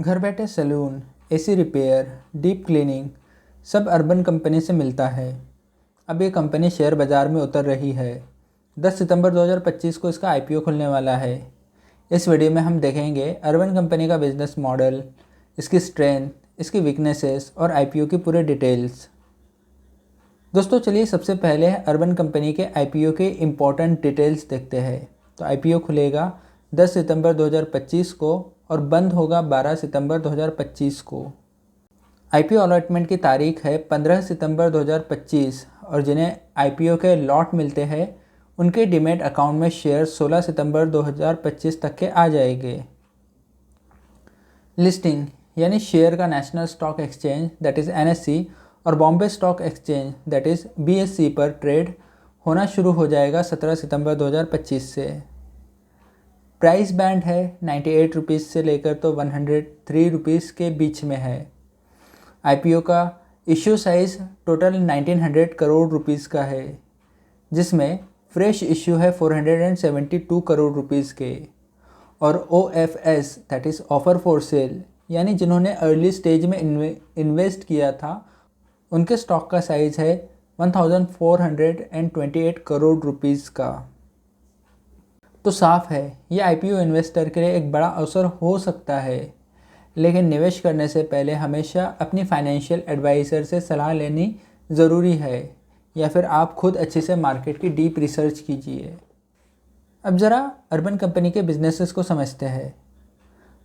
घर बैठे salon, AC repair, deep cleaning सब अर्बन कंपनी से मिलता है। अब ये कंपनी शेयर बाज़ार में उतर रही है। 10 सितंबर 2025 को इसका आईपीओ खुलने वाला है। इस वीडियो में हम देखेंगे अर्बन कंपनी का बिजनेस मॉडल, इसकी स्ट्रेंथ, इसकी वीकनेसेस और आईपीओ की पूरे डिटेल्स। दोस्तों चलिए सबसे पहले अर्बन कंपनी के आईपीओ के इम्पॉर्टेंट डिटेल्स देखते हैं। तो आईपीओ खुलेगा 10 सितंबर 2025 को और बंद होगा 12 सितंबर 2025 को। आईपीओ अलॉटमेंट की तारीख है 15 सितंबर 2025 और जिन्हें आईपीओ के लॉट मिलते हैं उनके डीमैट अकाउंट में शेयर 16 सितंबर 2025 तक के आ जाएंगे। लिस्टिंग यानी शेयर का national stock exchange that is NSC और Bombay stock exchange that is BSC पर ट्रेड होना शुरू हो जाएगा 17 सितंबर 2025 से। प्राइस बैंड है 98 रुपीज़ से लेकर तो 103 रुपीज़ के बीच में है। आईपीओ का issue size total 1900 crore rupees का है, जिसमें फ्रेश इश्यू है 472 करोड़ रुपीज़ के और OFS that is offer for sale यानी जिन्होंने अर्ली स्टेज में इन्वेस्ट किया था उनके स्टॉक का साइज़ है 1428 करोड़ रुपीज़ का। तो साफ है ये आईपीओ इन्वेस्टर के लिए एक बड़ा अवसर हो सकता है, लेकिन निवेश करने से पहले हमेशा अपनी फाइनेंशियल एडवाइज़र से सलाह लेनी ज़रूरी है या फिर आप खुद अच्छे से मार्केट की डीप रिसर्च कीजिए। अब ज़रा अर्बन कंपनी के बिजनेसेस को समझते हैं।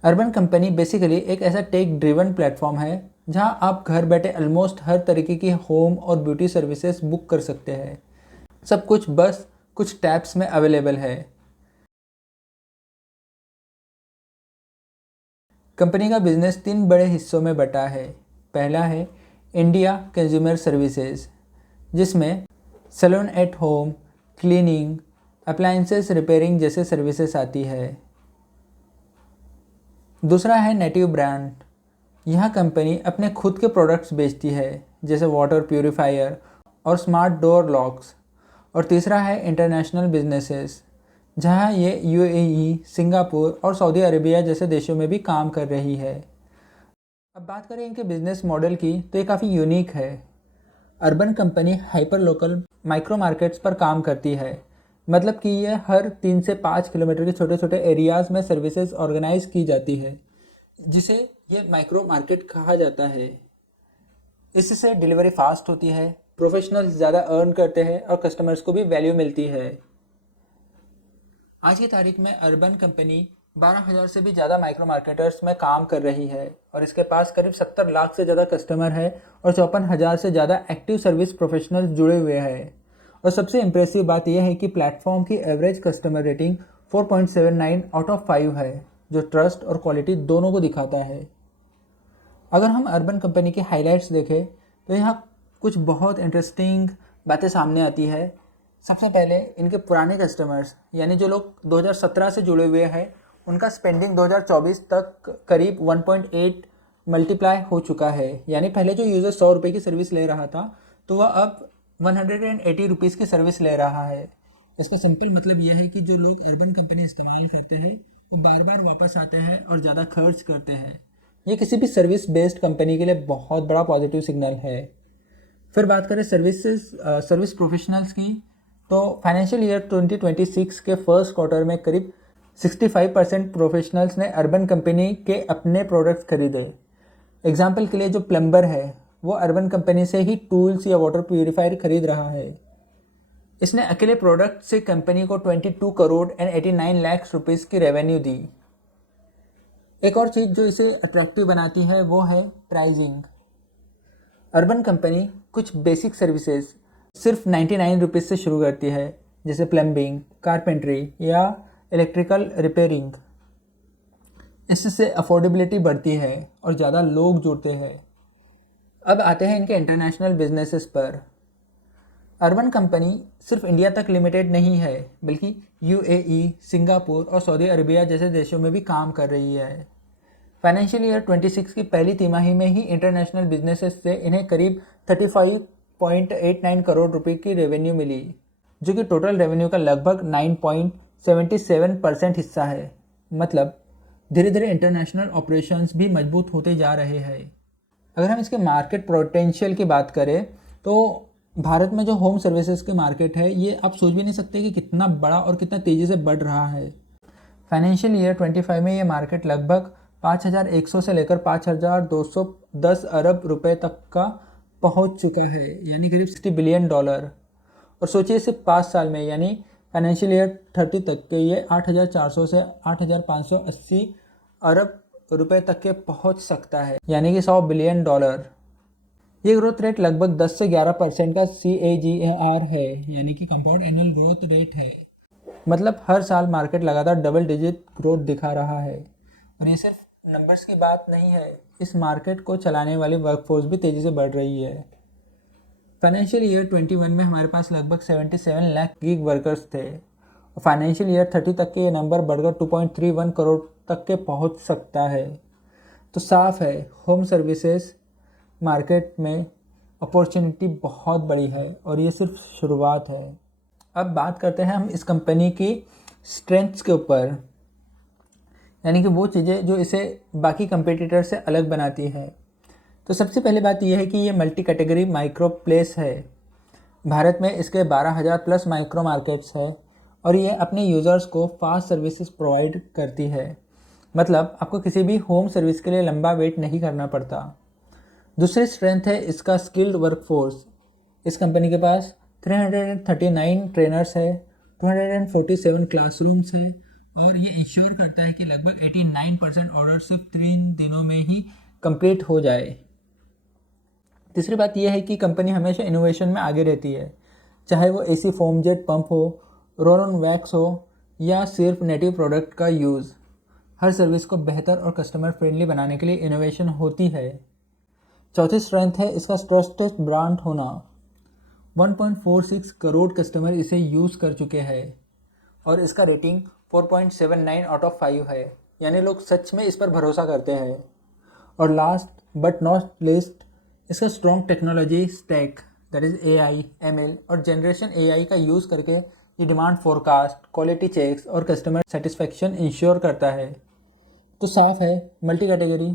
अर्बन कंपनी बेसिकली एक ऐसा टेक ड्रिवन प्लेटफॉर्म है जहां आप घर बैठे ऑलमोस्ट हर तरीके की होम और ब्यूटी सर्विसेज बुक कर सकते हैं। सब कुछ बस कुछ टैप्स में अवेलेबल है। कंपनी का बिजनेस 3 बड़े हिस्सों में बटा है। पहला है इंडिया कंज्यूमर सर्विसेज, जिसमें salon at home, cleaning, appliances repairing जैसे सर्विसेज आती है। दूसरा है नेटिव ब्रांड। यह कंपनी अपने खुद के प्रोडक्ट्स बेचती है जैसे वाटर प्यूरिफायर और स्मार्ट डोर लॉक्स। और तीसरा है इंटरनेशनल बिजनेसेस, जहां ये यूएई, सिंगापुर और सऊदी अरेबिया जैसे देशों में भी काम कर रही है। अब बात करें इनके बिजनेस मॉडल की तो ये काफ़ी यूनिक है। Urban company hyper local micro markets पर काम करती है, मतलब कि ये हर 3 से 5 किलोमीटर के छोटे छोटे एरियाज़ में सर्विसेज ऑर्गेनाइज की जाती है, जिसे ये माइक्रो मार्केट कहा जाता है। इससे डिलीवरी फास्ट होती है, प्रोफेशनल्स ज़्यादा अर्न करते हैं और कस्टमर्स को भी वैल्यू मिलती है। आज की तारीख में अर्बन कंपनी 12,000 से भी ज़्यादा माइक्रो मार्केटर्स में काम कर रही है और इसके पास करीब 70 लाख से ज़्यादा कस्टमर है और 54,000 से ज़्यादा एक्टिव सर्विस प्रोफेशनल्स जुड़े हुए हैं। और सबसे इम्प्रेसिव बात यह है कि प्लेटफॉर्म की average customer rating 4.79 out of 5 है, जो ट्रस्ट और क्वालिटी दोनों को दिखाता है। अगर हम अर्बन कंपनी के हाइलाइट्स देखें तो यहाँ कुछ बहुत इंटरेस्टिंग बातें सामने आती है। सबसे पहले इनके पुराने कस्टमर्स यानी जो लोग 2017 से जुड़े हुए हैं उनका स्पेंडिंग 2024 तक करीब 1.8 मल्टीप्लाई हो चुका है। यानी पहले जो यूज़र 100 रुपये की सर्विस ले रहा था तो वह अब 180 रुपीज़ की सर्विस ले रहा है। इसका सिंपल मतलब यह है कि जो लोग अर्बन कंपनी इस्तेमाल करते हैं वो बार बार वापस आते हैं और ज़्यादा खर्च करते हैं। ये किसी भी सर्विस बेस्ड कंपनी के लिए बहुत बड़ा पॉजिटिव सिग्नल है। फिर बात करें सर्विस प्रोफेशनल्स की, तो फाइनेंशियल ईयर 2026 के फर्स्ट क्वार्टर में करीब 65% प्रोफेशनल्स ने अर्बन कंपनी के अपने प्रोडक्ट्स खरीदे। एग्जाम्पल के लिए जो प्लम्बर है वो अर्बन कंपनी से ही टूल्स या वाटर प्यूरिफायर खरीद रहा है। इसने अकेले प्रोडक्ट से कंपनी को 22 करोड़ एंड 89 लाख रुपीज़ की रेवेन्यू दी। एक और चीज़ जो इसे अट्रैक्टिव बनाती है वो है प्राइसिंग। अर्बन कंपनी कुछ बेसिक सर्विसेज सिर्फ 99 रुपीज़ से शुरू करती है, जैसे प्लम्बिंग, कारपेंट्री या इलेक्ट्रिकल रिपेयरिंग। इससे अफोर्डेबिलिटी बढ़ती है और ज़्यादा लोग जुड़ते हैं। अब आते हैं इनके इंटरनेशनल बिजनेसेस पर। अर्बन कंपनी सिर्फ इंडिया तक लिमिटेड नहीं है, बल्कि यूएई, सिंगापुर और सऊदी अरेबिया जैसे देशों में भी काम कर रही है। फाइनेंशियल ईयर 26 की पहली तिमाही में ही इंटरनेशनल बिजनेसेस से इन्हें करीब 35.89 करोड़ रुपए की रेवेन्यू मिली, जो कि टोटल रेवेन्यू का लगभग 9.77% हिस्सा है। मतलब धीरे धीरे इंटरनेशनल ऑपरेशंस भी मजबूत होते जा रहे हैं। अगर हम इसके मार्केट पोटेंशियल की बात करें तो भारत में जो होम सर्विसेज के मार्केट है ये आप सोच भी नहीं सकते कि कितना बड़ा और कितना तेज़ी से बढ़ रहा है। फाइनेंशियल ईयर 25 में ये मार्केट लगभग 5,100 से लेकर 5,210 अरब रुपए तक का पहुंच चुका है, यानी करीब $60 बिलियन। और सोचिए सिर्फ 5 साल में यानी फाइनेंशियल ईयर 30 तक के ये 8,400 से 8,580 अरब रुपए तक के पहुंच सकता है, यानी कि $100 बिलियन। ये ग्रोथ रेट लगभग 10 से 11% का CAGR है, यानी कि कंपाउंड एनुअल ग्रोथ रेट है। मतलब हर साल मार्केट लगातार डबल डिजिट ग्रोथ दिखा रहा है। और ये सिर्फ नंबर्स की बात नहीं है, इस मार्केट को चलाने वाली वर्कफोर्स भी तेज़ी से बढ़ रही है। फाइनेंशियल ईयर 21 में हमारे पास लगभग 77 लाख गिग वर्कर्स थे और फाइनेंशियल ईयर 30 तक के ये नंबर बढ़कर 2.31 करोड़ तक के पहुंच सकता है। तो साफ है होम सर्विसेज मार्केट में अपॉर्चुनिटी बहुत बड़ी है और ये सिर्फ शुरुआत है। अब बात करते हैं हम इस कंपनी की स्ट्रेंथ्स के ऊपर, यानी कि वो चीज़ें जो इसे बाकी कंपटीटर से अलग बनाती है। तो सबसे पहले बात यह है कि ये मल्टी कैटेगरी माइक्रो प्लेस है। भारत में इसके 12,000 प्लस माइक्रो मार्केट्स है और ये अपने यूज़र्स को फास्ट सर्विसेज प्रोवाइड करती है। मतलब आपको किसी भी होम सर्विस के लिए लंबा वेट नहीं करना पड़ता। दूसरी स्ट्रेंथ है इसका स्किल्ड वर्कफोर्स। इस कंपनी के पास 339 ट्रेनर्स है, 247 क्लासरूम्स है और ये इंश्योर करता है कि लगभग 89% ऑर्डर सिर्फ 3 दिनों में ही कंप्लीट हो जाए। तीसरी बात यह है कि कंपनी हमेशा इनोवेशन में आगे रहती है, चाहे वो AC फोम जेट पंप हो, रोल ऑन वैक्स हो या सिर्फ नेटिव प्रोडक्ट का यूज़। हर सर्विस को बेहतर और कस्टमर फ्रेंडली बनाने के लिए इनोवेशन होती है। चौथी स्ट्रेंथ है इसका ट्रस्टेड ब्रांड होना। 1.46 करोड़ कस्टमर इसे यूज़ कर चुके हैं और इसका रेटिंग 4.79 आउट ऑफ 5 है, यानी लोग सच में इस पर भरोसा करते हैं। और लास्ट बट नॉट लीस्ट इसका strong technology stack, that is AI, ML और जनरेशन AI का यूज़ करके ये डिमांड फोरकास्ट, क्वालिटी चेक्स और कस्टमर सेटिस्फेक्शन इंश्योर करता है। तो साफ है multi category,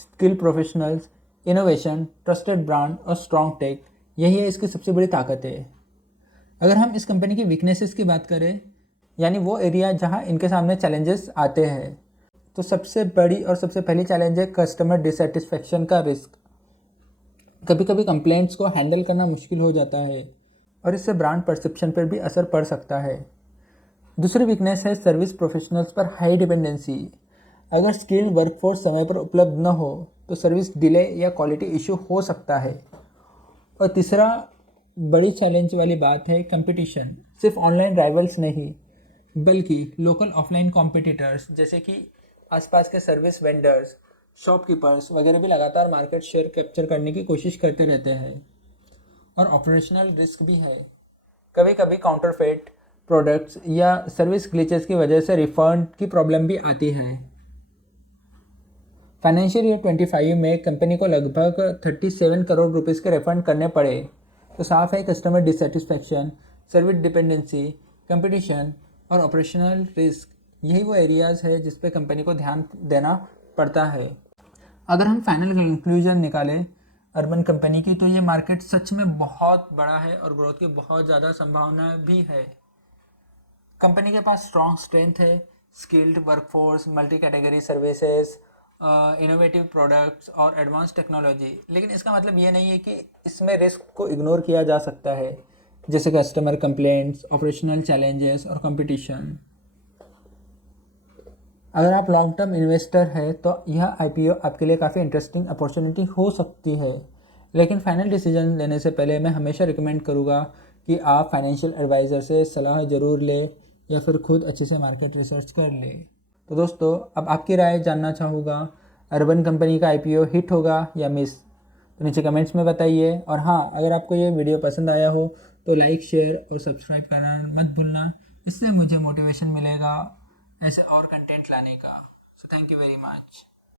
skill professionals, innovation, trusted brand और स्ट्रॉन्ग टेक, यही है इसकी सबसे बड़ी ताकत है। अगर हम इस कंपनी की वीकनेसेस की बात करें, यानी वो एरिया जहां इनके सामने चैलेंजेस आते हैं, तो सबसे बड़ी और सबसे पहली चैलेंज है कस्टमर डिससेटिस्फेक्शन का रिस्क। कभी कभी कंप्लेंट्स को हैंडल करना मुश्किल हो जाता है और इससे ब्रांड परसेप्शन पर भी असर पड़ सकता है। दूसरी वीकनेस है सर्विस प्रोफेशनल्स पर हाई डिपेंडेंसी। अगर स्किल्ड वर्कफोर्स समय पर उपलब्ध न हो तो सर्विस डिले या क्वालिटी इशू हो सकता है। और तीसरा बड़ी चैलेंज वाली बात है कंपटीशन। सिर्फ ऑनलाइन राइवल्स नहीं बल्कि लोकल ऑफलाइन कॉम्पिटिटर्स जैसे कि आसपास के सर्विस वेंडर्स, शॉपकीपर्स वगैरह भी लगातार मार्केट शेयर कैप्चर करने की कोशिश करते रहते हैं। और ऑपरेशनल रिस्क भी है, कभी कभी काउंटरफेट प्रोडक्ट्स या सर्विस ग्लिचेस की वजह से रिफंड की प्रॉब्लम भी आती है। फाइनेंशियल ईयर 25 में कंपनी को लगभग 37 करोड़ रुपीस के रिफंड करने पड़े। तो साफ है customer dissatisfaction, service dependency, competition और ऑपरेशनल रिस्क, यही वो एरियाज़ है जिस पे कंपनी को ध्यान देना पड़ता है। अगर हम फाइनल कंक्लूजन निकालें अर्बन कंपनी की, तो ये मार्केट सच में बहुत बड़ा है और ग्रोथ की बहुत ज़्यादा संभावना भी है। कंपनी के पास स्ट्रॉन्ग स्ट्रेंथ है, skilled workforce, multi category services, innovative products और एडवांस टेक्नोलॉजी। लेकिन इसका मतलब ये नहीं है कि इसमें रिस्क को इग्नोर किया जा सकता है, जैसे कस्टमर कंप्लेंट्स, ऑपरेशनल चैलेंजेस और कंपटीशन। अगर आप लॉन्ग टर्म इन्वेस्टर है तो यह IPO आपके लिए काफ़ी इंटरेस्टिंग अपॉर्चुनिटी हो सकती है। लेकिन फाइनल डिसीजन लेने से पहले मैं हमेशा रिकमेंड करूँगा कि आप फाइनेंशियल एडवाइज़र से सलाह ज़रूर लें या फिर खुद अच्छे से मार्केट रिसर्च कर लें। तो दोस्तों अब आपकी राय जानना चाहूँगा, अर्बन कंपनी का IPO हिट होगा या मिस? तो नीचे कमेंट्स में बताइए। और हाँ, अगर आपको ये वीडियो पसंद आया हो तो लाइक, शेयर और सब्सक्राइब करना मत भूलना, इससे मुझे मोटिवेशन मिलेगा ऐसे और कंटेंट लाने का। So thank you very much.